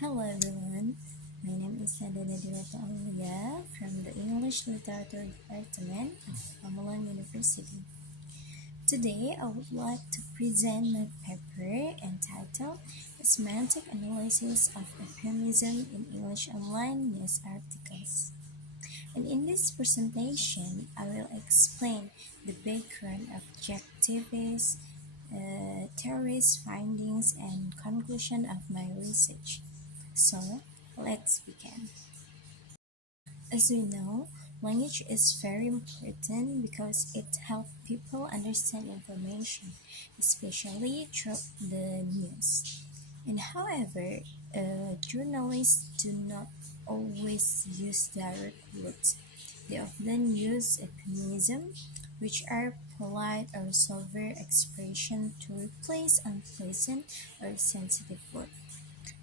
Hello everyone, my name is Nadirotul from the English Literature Department of Pamulan University. Today I would like to present my paper entitled Semantic Analysis of Euphemism in English Online News Articles. And in this presentation, I will explain the background, objectives, theories, findings, and conclusion of my research. So, let's begin. As we know, language is very important because it helps people understand information, especially through the news. And however, journalists do not always use direct words. They often use euphemism, which are polite or sober expression to replace unpleasant or sensitive words.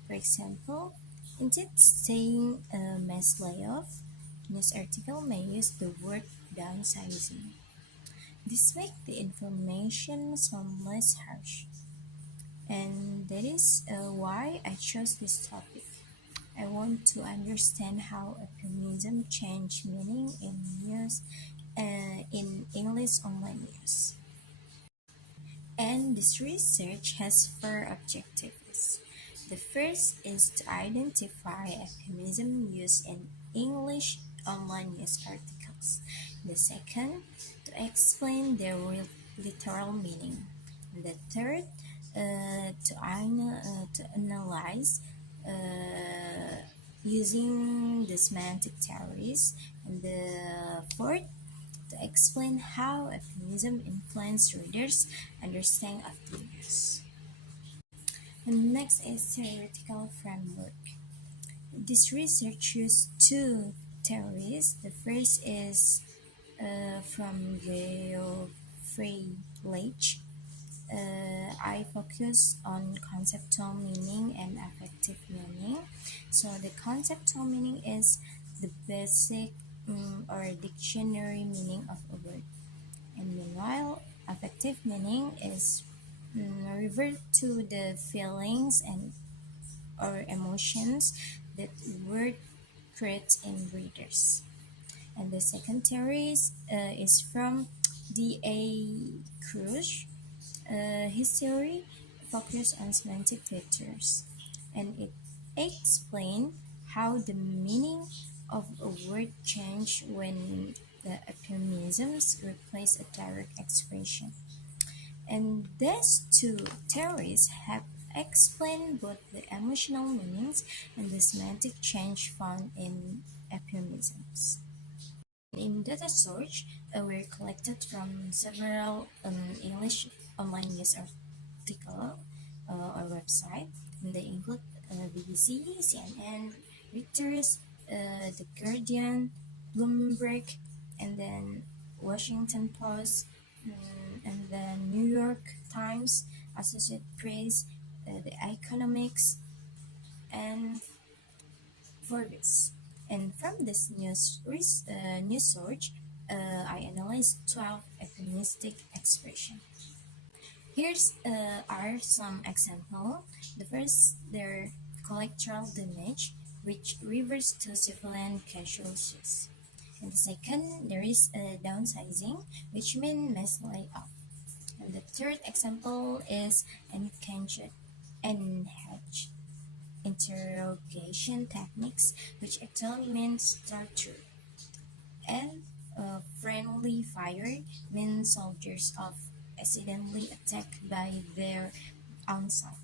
For example, instead saying mass layoff, news article may use the word downsizing. This makes the information sound less harsh. And that is why I chose this topic. I want to understand how euphemism change meaning in news, in English online news. And this research has four objectives. The first is to identify euphemism used in English online news articles. The second, to explain their real literal meaning. And the third, to analyze using the semantic theories. And the fourth, to explain how euphemism influenced readers' understanding of the news. And next is theoretical framework. This research used two theories. The first is from Friedrich. I focus on conceptual meaning and affective meaning. So the conceptual meaning is the basic or dictionary meaning of a word. And meanwhile, affective meaning is revert to the feelings and or emotions that word creates in readers. And the second theory is from D.A. Cruz. His theory focuses on semantic features, and it explains how the meaning of a word change when the euphemisms replace a direct expression. And these two theories have explained both the emotional meanings and the semantic change found in euphemisms. In data search, were collected from several English online news articles or website. And they include BBC, CNN, Reuters, The Guardian, Bloomberg, and then Washington Post, and then New York Times, Associated Press, The Economics, and Forbes. And from this news search, I analyzed 12 euphemistic expressions. Here's are some examples. The first, their collateral damage, which refers to civilian casualties. And the second, there is downsizing, which means mass layoff. And the third example is enhanced interrogation techniques, which actually means torture. And friendly fire means soldiers of accidentally attacked by their own side.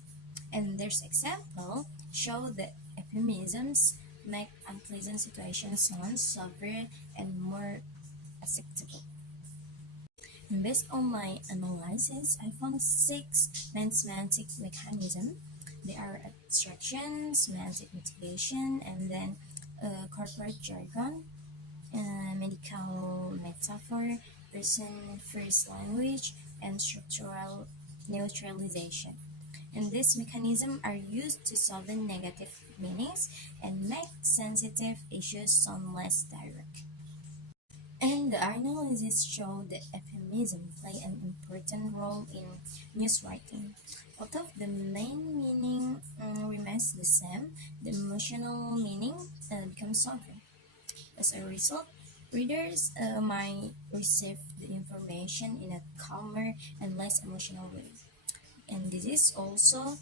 And there's example show that euphemisms make unpleasant situations sound sober and more acceptable. And based on my analysis, I found six main semantic mechanisms. They are abstraction, semantic mitigation, and then corporate jargon, medical metaphor, person first language, and structural neutralization. And these mechanisms are used to soften negative meanings and make sensitive issues sound less direct. And the analysis show that euphemism play an important role in news writing. Although the main meaning remains the same, the emotional meaning becomes softer. As a result, readers might receive the information in a calmer and less emotional way. And this is also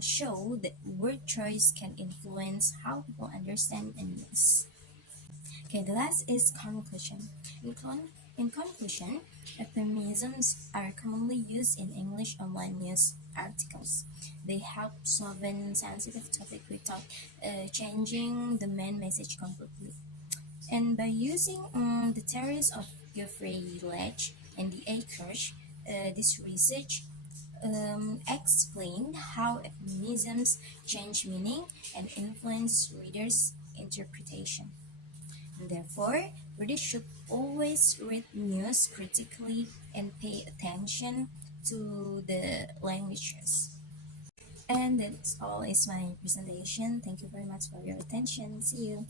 show that word choice can influence how people understand a news. Okay, the last is conclusion. In conclusion, euphemisms are commonly used in English online news articles. They help solve a sensitive topic without changing the main message completely. And by using the theories of Geoffrey Ledge and the Akers, this research explained how euphemisms change meaning and influence readers' interpretation. Therefore, readers should always read news critically and pay attention to the languages. And that's all is my presentation. Thank you very much for your attention. See you.